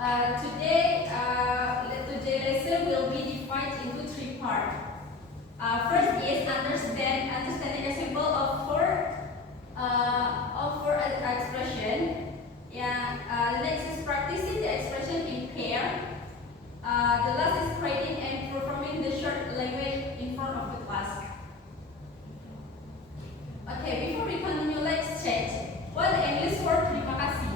Today's lesson will be divided into three parts. First is understanding a symbol of four expression. Next is practicing the expression in pair. The last is creating and performing the short language in front of the class. Okay, before we continue, let's check what the English word terima kasih.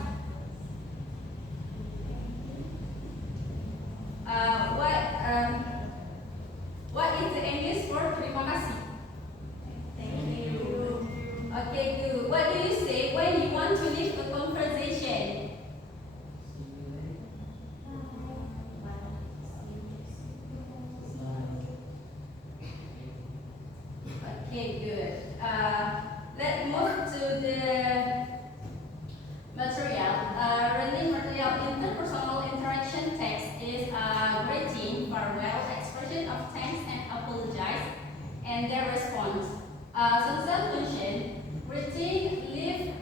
What is the English word terima kasih? Thank you. Okay, good. What do you say when you want to leave a conversation? Okay, good. Let's move to the material. Running material interpersonal interaction text is greeting, farewell, expression of thanks and apologize, and their response. Social function, greeting, leave,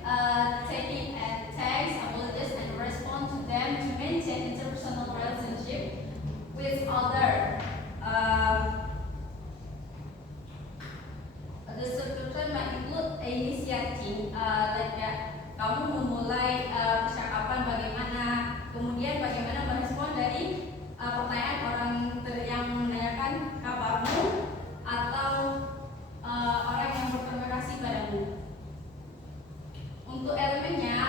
taking and thanks, apologize, and respond to them to maintain interpersonal relationship with other. The subscription might include initiating, kamu memulai percakapan bagaimana, kemudian bagaimana merespon dari pertanyaan orang yang menanyakan kabarmu atau orang yang berterima kasih padamu. Untuk elemennya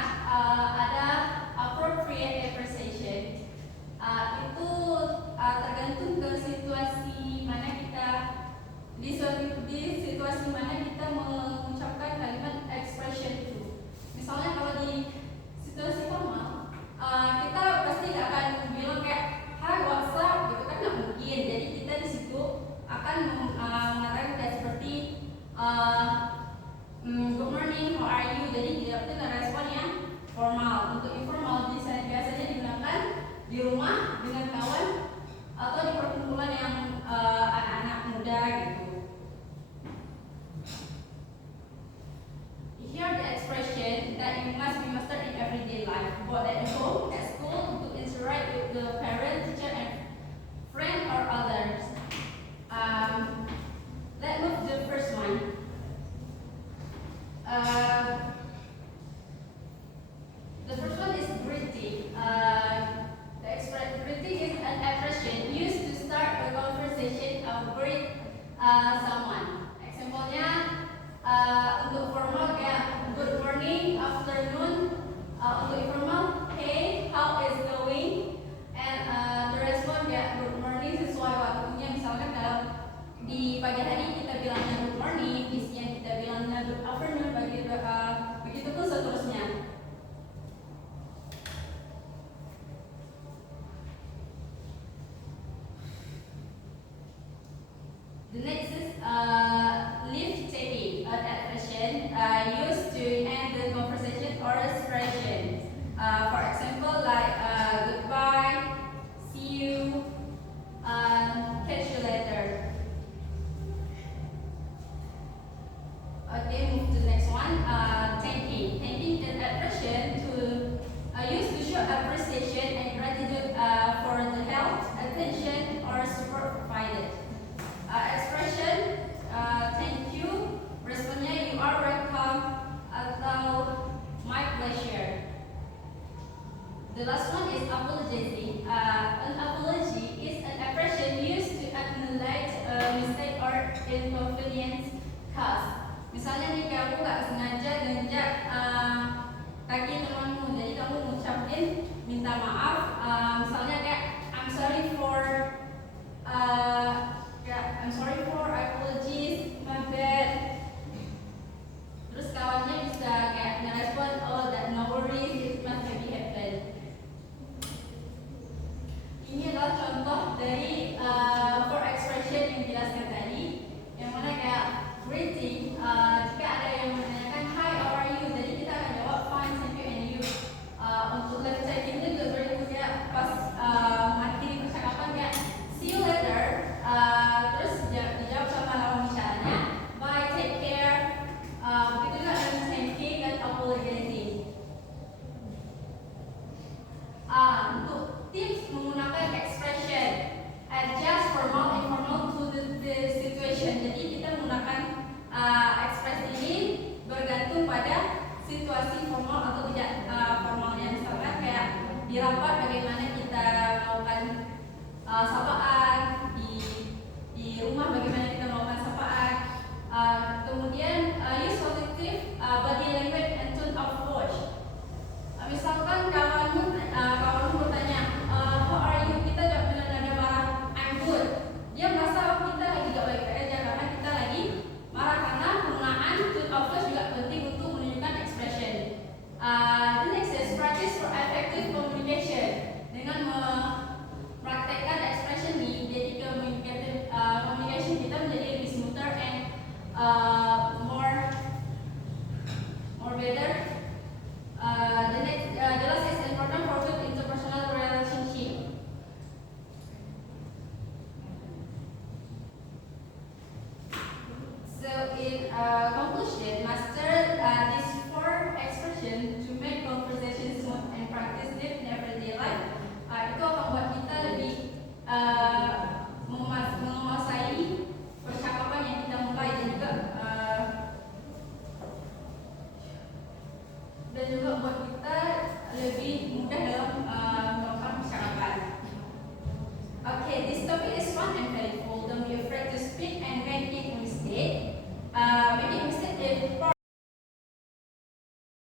ada appropriate appreciation, itu tergantung ke situasi mana kita di situasi mana kita mengucapkan kalimat expression itu. Misalnya kalau di situasi formal, kita pasti nggak akan bilang kayak "Hai, what's up?" gitu kan, nggak mungkin. Jadi kita di situ akan mengatakan kayak seperti good morning, how are you? Jadi itu respon yang formal. Untuk informal biasanya digunakan di rumah dengan kawan atau di perkumpulan yang anak-anak muda gitu. Here are the expression that you must be mastered in everyday life, both at home, at school, to interact with the parent, teacher, and friend or others. Let's move to the first one. The first one is greeting. Greeting is an expression used to start a conversation or greet someone. Example-nya untuk formal kayak good morning, afternoon. Untuk informal, hey, how is going? And the response kayak good morning sesuai waktunya. Misalkan kalau di pagi hari kita bilangnya good morning, di siang kita bilangnya good afternoon, begitu pun seterusnya. The next is leave taking, an expression used to end the conversation or expression. For example, like goodbye, see you, catch you later. Okay, move to the next one. Thanking. Thanking is an expression used to show appreciation and gratitude for the help, attention, or support provided. Expression, thank you. Responnya you are welcome atau my pleasure. The last one is apologizing. An apology is an expression used to acknowledge a mistake or inconvenience caused. Misalnya nih, kamu nggak sengaja nginjak kaki temanmu, jadi kamu ngucapin minta maaf. Misalnya kayak I'm sorry for apologies, my bad. Terus kawannya bisa kayak ngerespon, oh that no worries, it must have happened. Ini adalah contoh dari four expression yang dijelaskan tadi, yang mana kayak greeting, jika ada yang menanyakan hi, how are you, jadi kita akan jawab fine, thank you, and you. Untuk live chatting itu juga berikutnya pas mengakhiri percakapan kayak see you later. Terus dijawab sama lawan bicaranya, bye, take care. Begitu juga dengan thanking dan apologizing. Untuk bagaimana kita melakukan sapaan di rumah, bagaimana kita melakukan sapaan. Kemudian use positive body language and tone of voice. Misalkan kawanmu bertanya, how are you? Kita jawab dengan nada marah, I'm good. Dia merasa kita lagi gak baik-baik aja karena kita lagi marah, karena penggunaan tone of voice juga penting untuk menunjukkan expression. The next is practice for effective communication. Dengan mempraktekkan expression ini, jadi communication kita menjadi lebih smoother and more better. The last is important for good interpersonal relationship. So in conclusion, master these 4 expressions to make conversation smooth and practice it in everyday life. Itu akan membuat kita lebih menguasai percakapan yang kita mulai, dan juga buat kita lebih mudah dalam melakukan percakapan. Okay, this topic is fun and